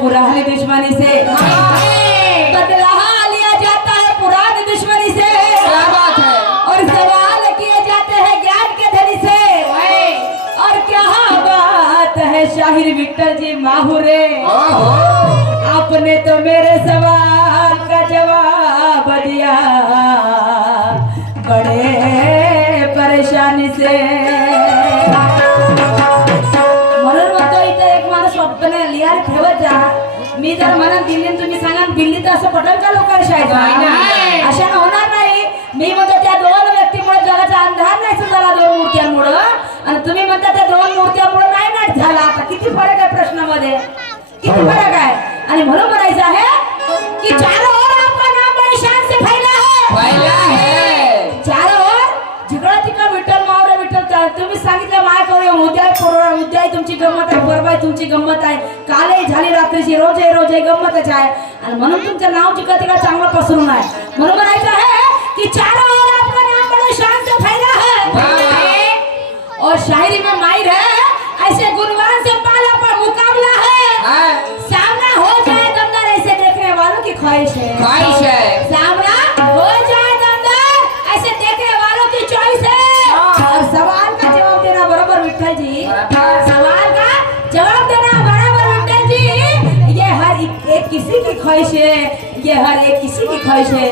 पुरानी दुश्मनी से। बदला लिया जाता है पुरानी दुश्मनी से। क्या बात है। और सवाल किए जाते हैं ज्ञान के धनी से। और क्या बात है शाहिर विठल जी माहुरे। आपने तो मेरे सवाल मी जर म्हणा दिल्लीत तुम्ही सांगा दिल्लीत असं पटेल का लोकांना शाळेत नाही, नाही. अशा होणार नाही. मी म्हणतो त्या दोन व्यक्तीमुळे जगाचा अंधार नाही झाला दोन मूर्त्यांमुळं. आणि तुम्ही म्हणता त्या दोन मूर्त्यांमुळे नाही नाट झाला? आता किती फरक आहे प्रश्नामध्ये? किती फरक आहे? आणि म्हणून म्हणायचं आहे की चारों तुम्ही सांगितलं माय करू उद्या परवा उद्या तुमची गंमत आहे परवा आहे तुमची गंमत आहे. कालही झाली रात्रीची रोज आहे रोज आहे गंमतच आहे. आणि म्हणून तुमच्या नाव जिकडं तिकडं चांगलं पसरून आहे. म्हणून म्हणायचं आहे की चार ख्वाहिश है ये हर एक किसी की ख्वाहिश है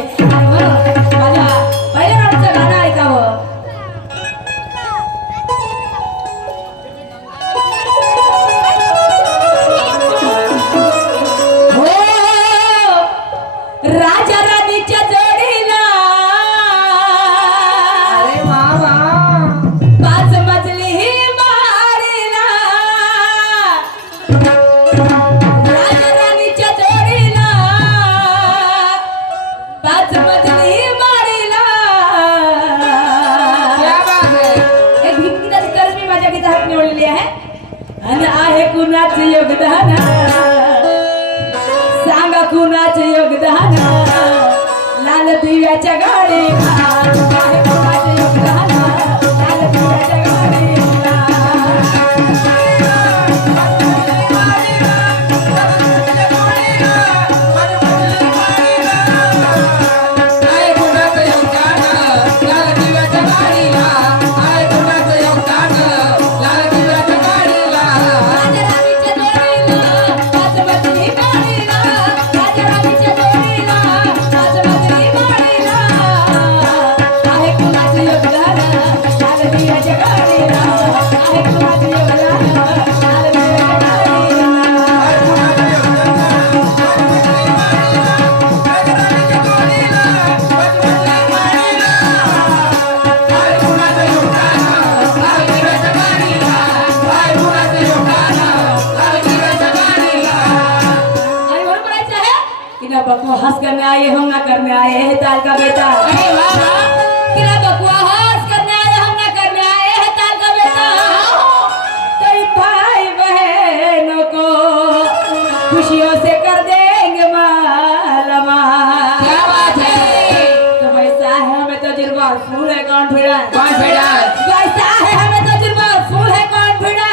जिरबा फूल है? कॉन्फिडेंस कॉन्फिडेंस वैसा है हमें तो जिरबा फूल है कॉन्फिडेंस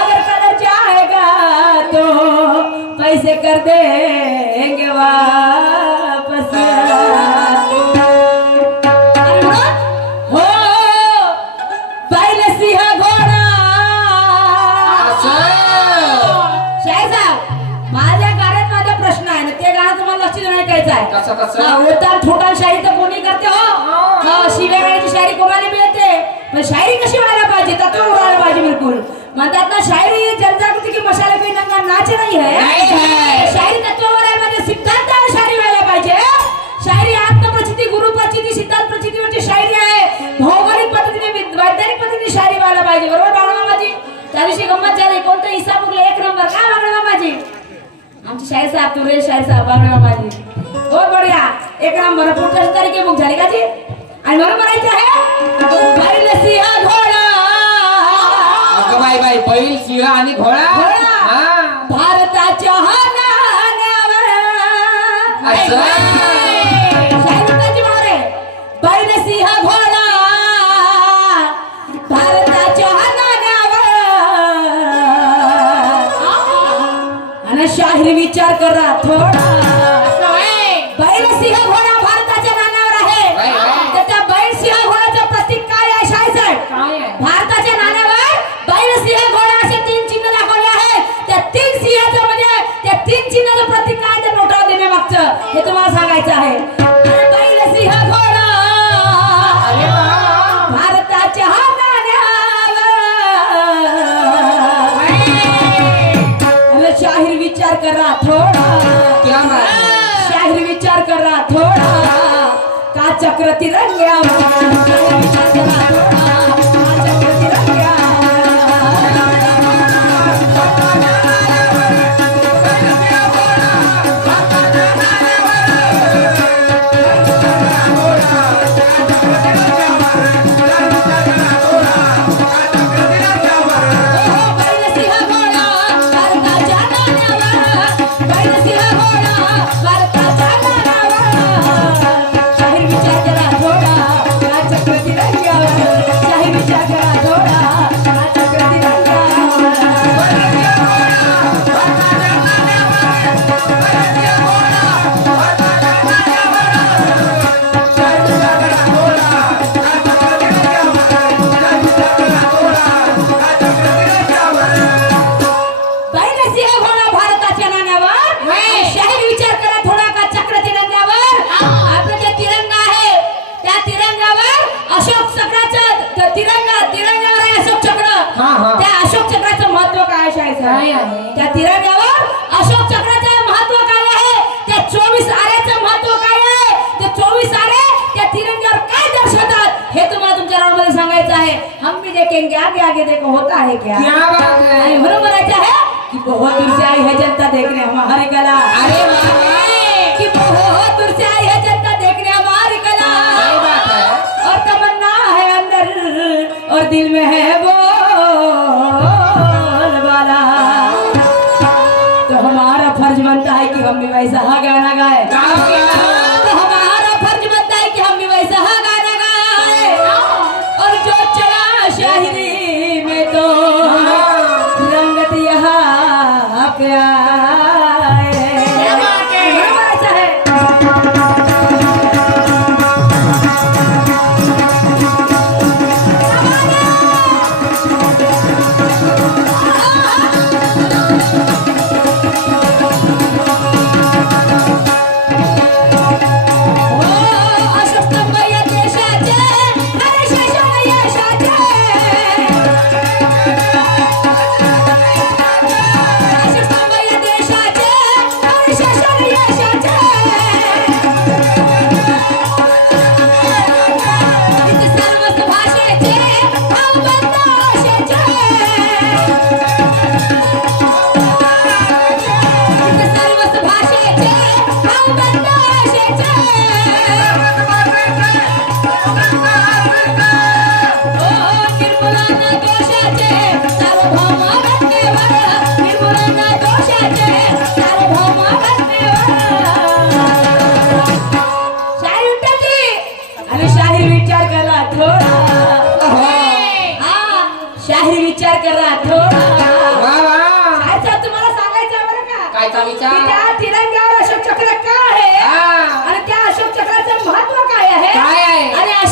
अगर कलर जाएगा तो पैसे कर देंगे वापस। हो! बैल सिंह घोडा। शाहीर साहेब माझ्या गाण्यात माझा प्रश्न आहे ना ते गाणं तुम्हाला लक्ष देऊन ऐकायचं आहे कसं कसं? पण शायरी कशी व्हायला पाहिजे? तत्व व्हायला पाहिजे बिलकुल. म्हणतात ना शायरी ही जनजागृती की मशाला काही नंगा नाच नाही है है. शायरी तत्वावर आहे म्हणजे सिद्धांतावर शायरी व्हायला पाहिजे. शायरी आत्मप्रचिती गुरुप्रचिती सिद्धांत प्रचितीवरची शायरी आहे. भौगोलिक पद्धतीने वैज्ञानिक पद्धतीने शायरी व्हायला पाहिजे. बरोबर बाळा मामाजी? त्या दिवशी गंमत झाली. कोणतं? हिस्सा मुगला एक नंबर. काय बाळा मामाजी? आमची शाहीर साहेब तुरे शाहीर साहेब बाबा माझी बहुत बढिया एक नंबर. पुढच्या तारीखे बुक झाली का जी? आणि म्हणून म्हणायचं आहे घोडा अगं बाई बाई बैल सिंह आणि घोडा घोडा. भारताच्या असं. विचार करा थोडा. शाहीर विचार करा थोडा. का चक्र तिरंग्यावर विचार करा काय आहे? त्या तिराड्यावर अशोक चक्राचे महत्त्व काय आहे? त्या चोवीस आऱ्याचं महत्त्व काय आहे? ते चोवीस आरे त्या तिरंग्यावर काय दर्शवतात? हे तुम्हाला तुमच्या रावमध्ये सांगायचं आहे. हम भी देखेंगे आगे आगे देखो होता है क्या? क्या म्हणून म्हणायचं आहे की बहुत दूर आई है जनता देखने हमारे कला। अरे की बहुत दूर आई है जनता देखने हमारी कला। और तमन्ना है अंदर और दिल में है वो। मम्मी बाईचा हा गाणा गाय.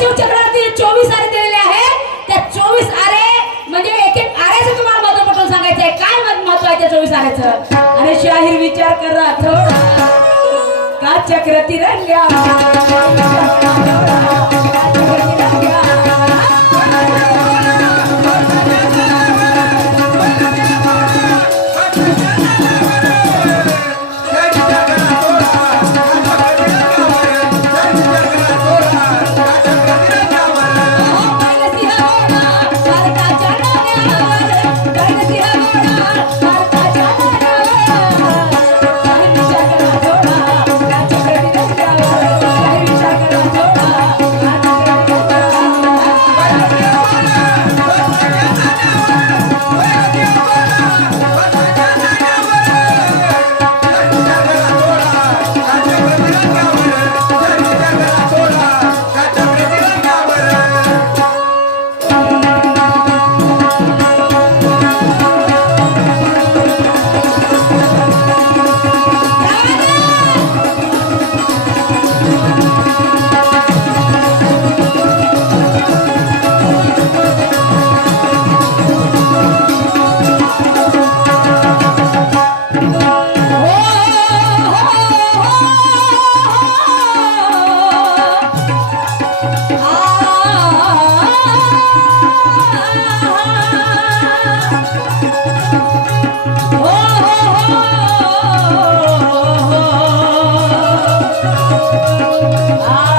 शिवचक्रातील चोवीस आरे दिलेले आहे त्या चोवीस आरे म्हणजे एक एक आऱ्याचं तुम्हाला महत्त्व पटवून सांगायचंय. काय महत्त्व आहे त्या चोवीस आऱ्याचं? आणि शाहीर विचार करा का चक्र तिरंग्या हो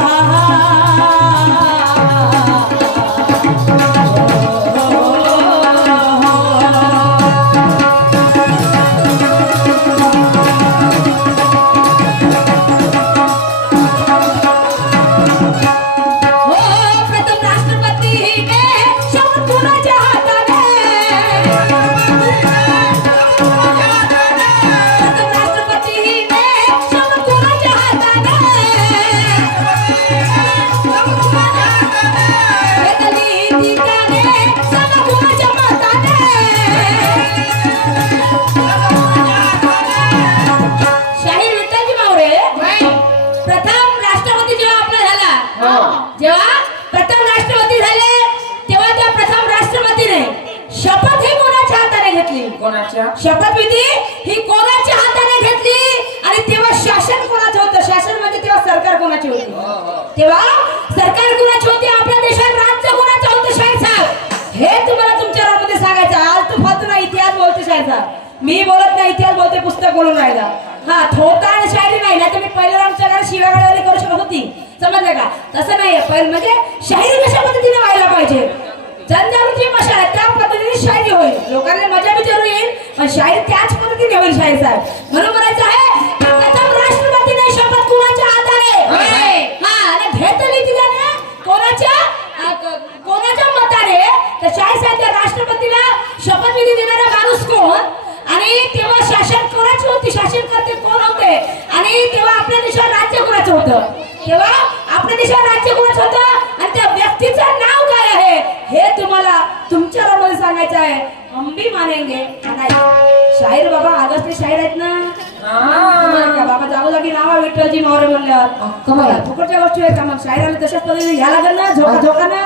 हा थोता आणि शायरी नाही ना तुम्ही पहिल्या आमच्या घरात करू शकत होती. समजलं का? तसं नाही पण म्हणजे शाहीर कशा पद्धतीने व्हायला पाहिजे? जनजागृती मशाल त्या पद्धतीने शायरी होईल. लोकांना मजा विचारू येईल पण शाहीर त्याच पद्धतीने होईल शाहीर साहेब. म्हणून म्हणायचं आहे की प्रथम राष्ट्रपतीने शपथ कुणाच्या आधारे हा आणि घेतली तिने कोणाच्या अ, क- कोणाच्या मताने तर शाहीर साहेब त्या राष्ट्रपतीला शपथविधी देणारा माणूस कोण आणि तेव्हा शासन कोणाचे होते शासन करते कोण होते? आणि तेव्हा आपल्या देशावर राज्य कोणाचं होतं. तेव्हा आपल्या देशावर राज्य कोणाचं होतं आणि त्या व्यक्तीचं नाव काय आहे हे तुम्हाला तुमच्या मध्ये सांगायचं आहे. भी मानेंगे. शाहीर बाबा आगस्ते शाहीर आहेत ना? बाबा जाऊ जागी नावा विठ्ठलजी मावरे म्हणल्यावर. फुकटच्या गोष्टी आहेत का मग? शाहिराला तशाच पद्धतीने घ्यायला लागेल ना? झोका झोका ना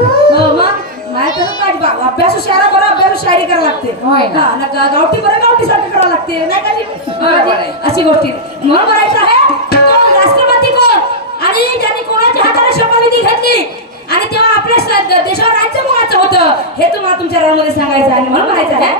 हो, मग? माहिती तर काय बा- अभ्यास शाळा बरं अभ्यास शायरी करावं लागते. होय ना. गा- गावठी बरं गावठी करावं लागते. नाही का जी? अशी गोष्टी म्हणून म्हणायचं आहे कोण? राष्ट्रपती कोण? आणि ज्यांनी कोणाच्या हाताने शपथविधी घेतली आणि तेव्हा आपल्या स- देशावर राज्य कोणाचं होतं हे तुम्हाला तुमच्या रामध्ये सांगायचं आहे. आणि म्हणून म्हणायचं आहे.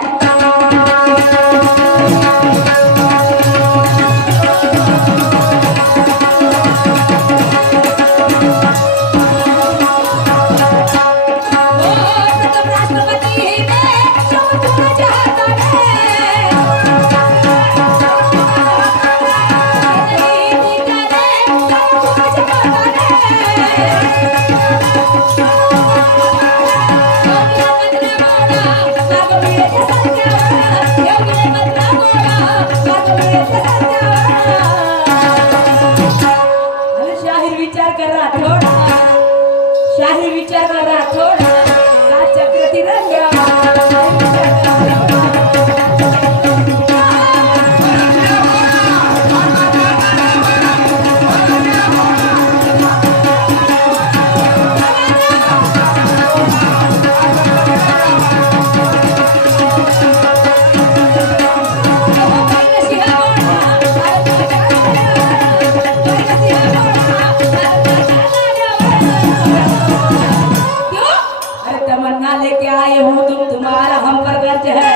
हो तुम तुम्हारा हम पर कर्ज है।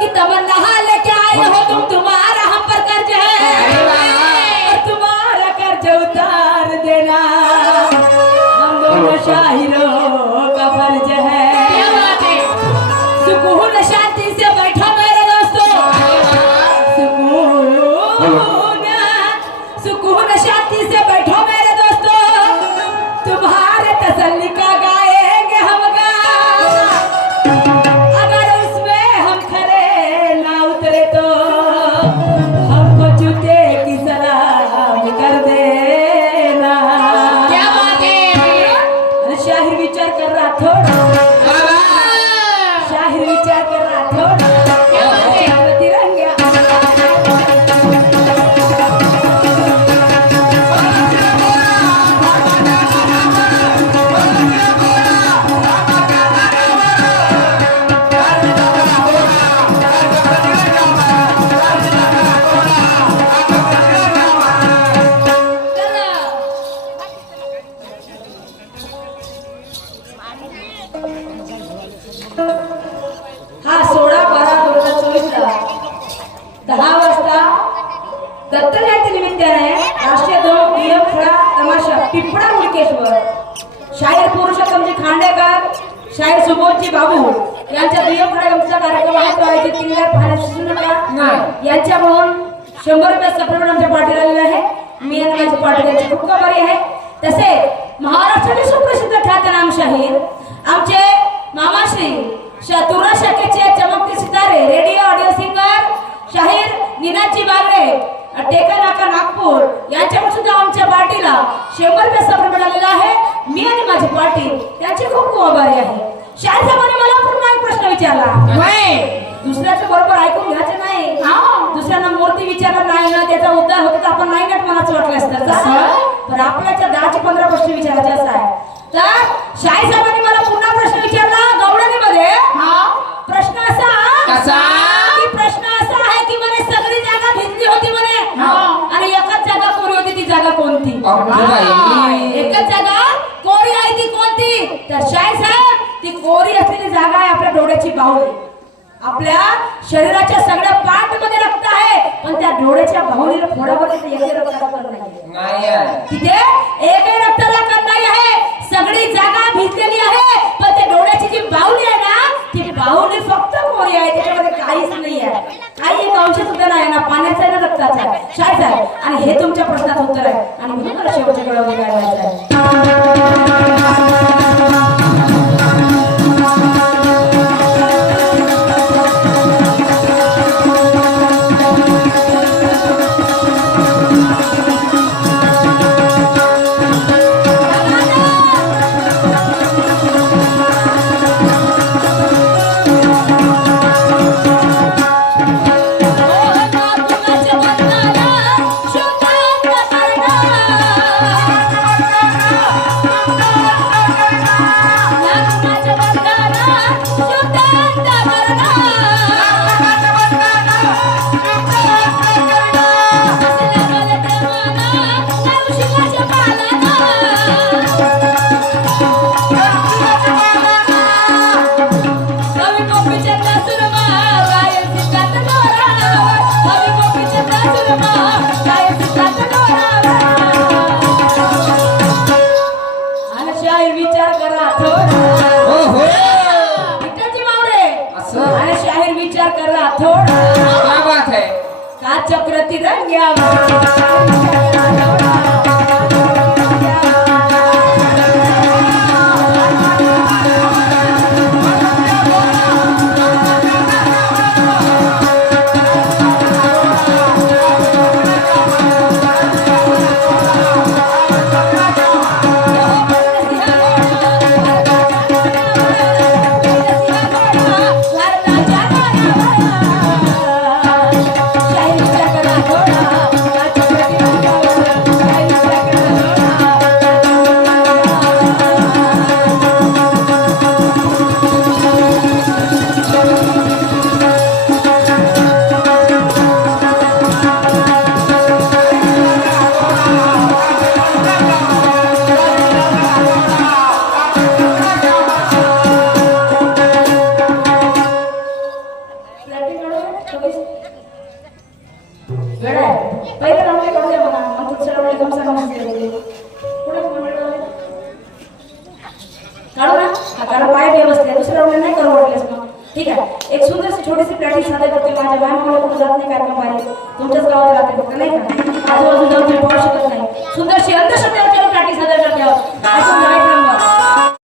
कि तमन्ना लेके आए हो तुम तुम्हारा हम पर कर्ज है। और तुम्हारा कर्ज उतार देना। हम दोनों शाहिरों बागडे टेका नाका नागपूर यांच्याकडून सुद्धा आमच्या पार्टीला शंभर सप्रेट मिळालेला आहे. मी आणि माझी पार्टी त्यांची खूप खूप आभारी आहे. साहेबांनी मला पुन्हा एक प्रश्न विचारला. दुसऱ्याचं बरोबर ऐकून घ्यायचं नाही. दुसऱ्यांना मूर्ती विचारला नाही ना त्याचा उद्धार होतो आपण नाही नाट मनाचं वाटलं असतं? पण आपल्याच्या दहाचे पंधरा प्रश्न विचारायचे असं आहे. तर शाही साहेबांनी मला पुन्हा प्रश्न विचारला गवळणीमध्ये प्रश्न असा कसा? की प्रश्न असा आहे की म्हणे सगळी जागा भिजली होती म्हणे आणि एकच जागा कोरी होती ती जागा कोणती अगं बाई. एकच जागा कोरी आहे ती कोणती? तर शाही साहेब ती कोरी असलेली जागा आहे आपल्या डोळ्याची बाहुली. आपल्या शरीराच्या सगळ्या पार्टमध्ये रक्त आहे पण त्या डोळ्याच्या बाहुलीला आहे. तिथे एकही रक्ताचा कण नाही आहे. सगळी जागा भिजलेली आहे. पण त्या डोळ्याची जी बाहुली आहे ना ती बाहुली फक्त मोरी आहे. त्याच्यामध्ये काहीच नाही आहे. काही एक अंश सुद्धा नाही ना पाण्याचा आहे ना रक्ताचा आहे. शाळेचा आहे. आणि हे तुमच्या प्रश्नाचं उत्तर आहे. आणि म्हणून शेवटच्या वेळेवर आहे. चक्र तिरंग्यावर